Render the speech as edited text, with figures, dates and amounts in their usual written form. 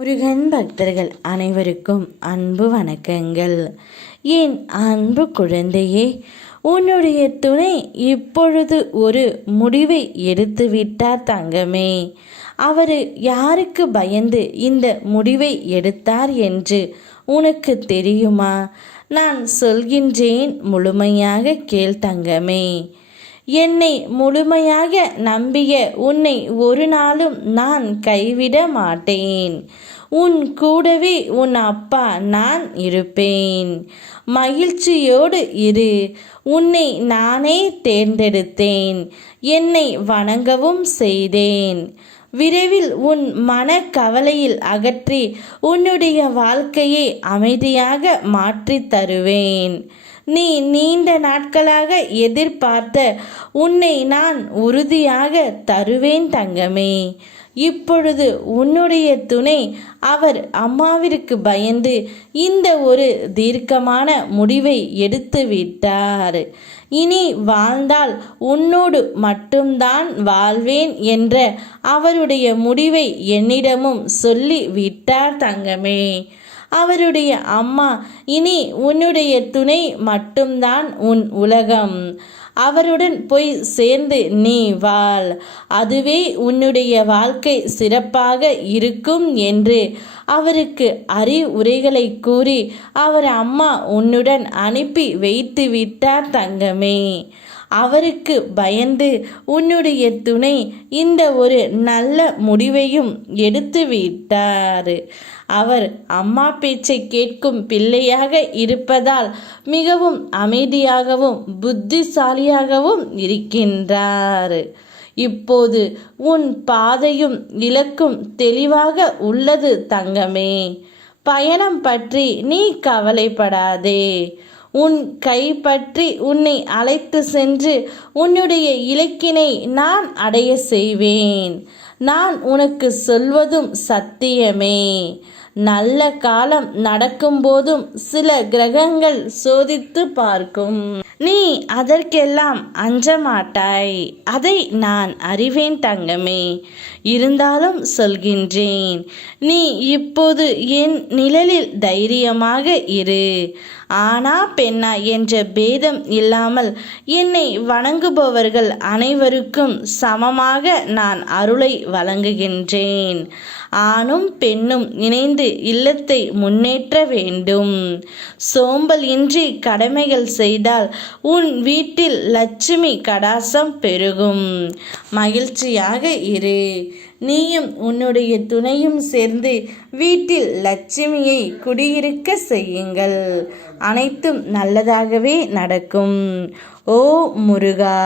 முருகன் பக்தர்கள் அனைவருக்கும் அன்பு வணக்கங்கள். என் அன்பு குழந்தையே, உன்னுடைய துணை இப்பொழுது ஒரு முடிவை எடுத்துவிட்டார் தங்கமே. அவர் யாருக்கு பயந்து இந்த முடிவை எடுத்தார் என்று உனக்கு தெரியுமா? நான் சொல்கின்றேன், முழுமையாக கேள் தங்கமே. என்னை முழுமையாக நம்பிய உன்னை ஒரு நாளும் நான் கைவிட மாட்டேன். உன் கூடவே உன் அப்பா நான் இருப்பேன். மகிழ்ச்சியோடு இரு. உன்னை நானே தேர்ந்தெடுத்தேன். என்னை வணங்கவும் செய்தேன். விரைவில் உன் மன கவலையில் அகற்றி உன்னுடைய வாழ்க்கையை அமைதியாக மாற்றித் தருவேன். நீ நீண்ட நாட்களாக எதிர்பார்த்த உன்னை நான் உறுதியாக தருவேன் தங்கமே. இப்பொழுது உன்னுடைய துணை அவர் அம்மாவிற்கு பயந்து இந்த ஒரு தீர்க்கமான முடிவை எடுத்து விட்டார். இனி வாழ்ந்தால் உன்னோடு மட்டும்தான் வாழ்வேன் என்ற அவருடைய முடிவை என்னிடமும் சொல்லி விட்டார் தங்கமே. அவருடைய அம்மா, இனி உன்னுடைய துணை மட்டும்தான் உன் உலகம். அவருடன் போய் சேர்ந்து நீ வாழ். அதுவே உன்னுடைய வாழ்க்கை சிறப்பாக இருக்கும் என்று அவருக்கு அறிவுரைகளை கூறி அவர் அம்மா உன்னுடன் அனுப்பி வைத்து விட்டார் தங்கமே. அவருக்கு பயந்து உன்னுடைய துணை இந்த ஒரு நல்ல முடிவையும் எடுத்து விட்டார். அவர் அம்மா பேச்சை கேட்கும் பிள்ளையாக இருப்பதால் மிகவும் அமைதியாகவும் புத்திசாலியாகவும் இருக்கின்றார். இப்போது உன் பாதையும் இலக்கும் தெளிவாக உள்ளது தங்கமே. பயணம் பற்றி நீ கவலைப்படாதே. உன் கை பற்றி உன்னை அழைத்து சென்று உன்னுடைய இலக்கினை நான் அடைய செய்வேன். நான் உனக்கு சொல்வதும் சத்தியமே. நல்ல காலம் நடக்கும்போதும் சில கிரகங்கள் சோதித்து பார்க்கும். நீ அதற்கெல்லாம் அஞ்ச மாட்டாய். அதை நான் அறிவேன் தங்கமே. இருந்தாலும் சொல்கின்றேன், நீ இப்போது என் நிழலில் தைரியமாக இரு. ஆனா பெண்ணா என்ற பேதம் இல்லாமல் என்னை வணங்குபவர்கள் அனைவருக்கும் சமமாக நான் அருளை வழங்குகின்றேன். ஆணும் பெண்ணும் இணைந்து இல்லத்தை முன்னேற்ற வேண்டும். சோம்பல் இன்றி கடமைகள் செய்தால் உன் வீட்டில் லட்சுமி கடாசம் பெருகும். மகிழ்ச்சியாக இரு. நீயும் உன்னுடைய துணையும் சேர்ந்து வீட்டில் லட்சுமியை குடியிருக்க செய்யுங்கள். அனைத்தும் நல்லதாகவே நடக்கும். ஓ முருகா.